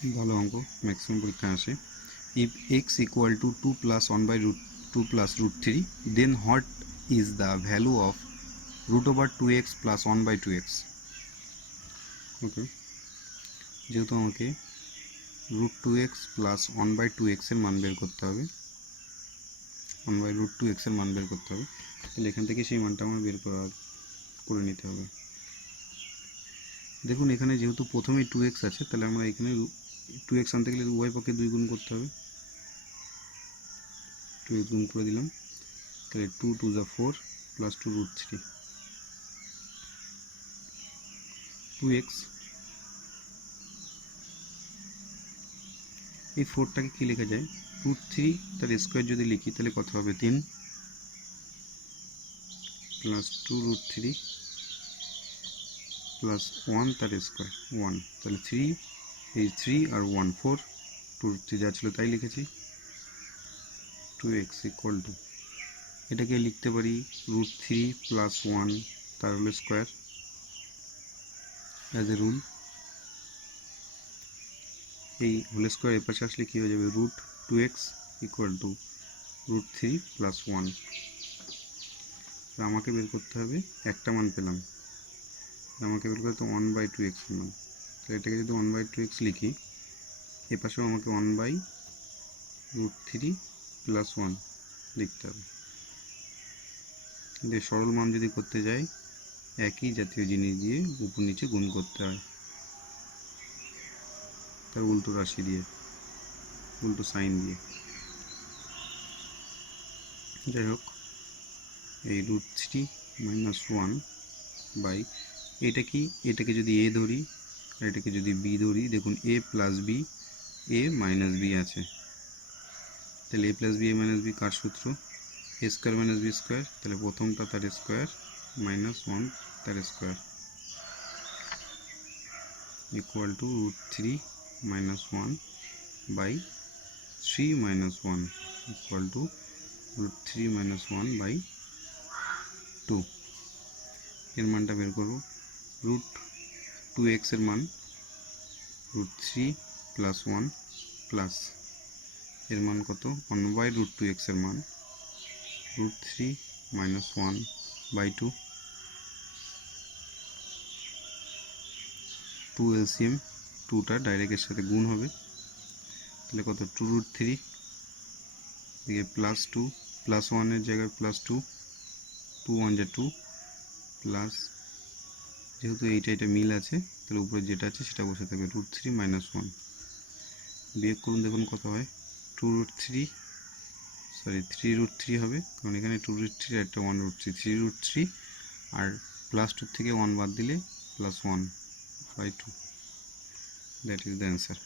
ভালো অঙ্ক ম্যাক্সিমাম পরীক্ষায় আসে। If x equal to 2 plus 1 by two plus root three then what is the value of root over 2x plus 1 by 2x। Okay, যেহেতু আমাকে root 2x plus 1 by 2x এর মান বের করতে হবে, 1 বাই রুট 2x এর মান বের করতে হবে, তাহলে এখান থেকে সেই মানটা আমার বের করে নিতে হবে। দেখুন এখানে যেহেতু প্রথমেই 2x আছে, তাহলে আমরা এখানে 2x আনতে গেলে উভয় পক্ষে 2 গুণ করতে হবে। 2x গুণ করে দিলাম, তাহলে 2 2 যা 4 প্লাস 2 রুট 3 2x। এই 4টাকে কী লেখা যায়, রুট 3 তার স্কোয়ার যদি লিখি তাহলে কত হবে, 3 প্লাস 2 রুট 3 প্লাস 1 তার স্কোয়ার 1, তাহলে 3 এই 3 আর 1 4, 2 রুট 3 যা ছিল তাই লিখেছি। 2x ইকুয়াল টু, এটাকে লিখতে পারি রুট 3 প্লাস 1 তার whole square as a rule. এই হোল স্কোয়ার এর পাশে আসলে কী হয়ে যাবে, root 2x equal to root 3 plus 1। আমাকে বের করতে হবে, একটা মান পেলাম, আমাকে বের করতে 1 বাই 2x এর মান। তো এটাকে যদি 1 বাই 2x লিখি, এ পাশেও আমাকে 1 বাই রুট 3 প্লাস 1 লিখতে হবে। কিন্তু সরল মান যদি করতে যাই, একই জাতীয় জিনিস দিয়ে উপর নিচে গুণ করতে হয়, তার উল্টো রাশি দিয়ে, উল্টো সাইন দিয়ে। যাই হোক, এই রুট 3 মাইনাস 1 বাই, এটা কি, এটাকে যদি এ ধরি আর এটাকে যদি বি ধরি, দেখুন A plus B, A minus B আছে, তাহলে A plus B A minus B কার সূত্র, A square minus B square, তাহলে প্রথমটা তার স্কোয়ার মাইনাস 1 তার square equal to root 3 minus 1 by 3 minus 1 equal to root 3 minus 1 by 2। এর মানটা বের করব, রুট 2x এর মান রুট 3 প্লাস 1 প্লাস এর মান কত, 1 বাই রুট 2x এর মান রুট 3 মাইনাস 1 বাই 2, 2 এলসিএম, 2টা ডাইরেক্টের সাথে গুণ হবে, তাহলে কত 2 রুট 3 দিকে প্লাস 2 প্লাস 1 জায়গায় প্লাস 2, 2 1 যা 2 প্লাস, যেহেতু এটা মিল আছে তাহলে উপরে যেটা আছে সেটা বসে থাকবে, রুট 3 মাইনাস 1 বিয়োগ করুন, দেখুন কত হয়, 2 রুট 3 3 রুট 3 হবে, কারণ এখানে 2 রুট 3 আর একটা 1 রুট 3, 3 রুট 3 আর প্লাস 2 থেকে 1 বাদ দিলে plus 1 by 2, that is the answer.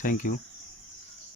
Thank you.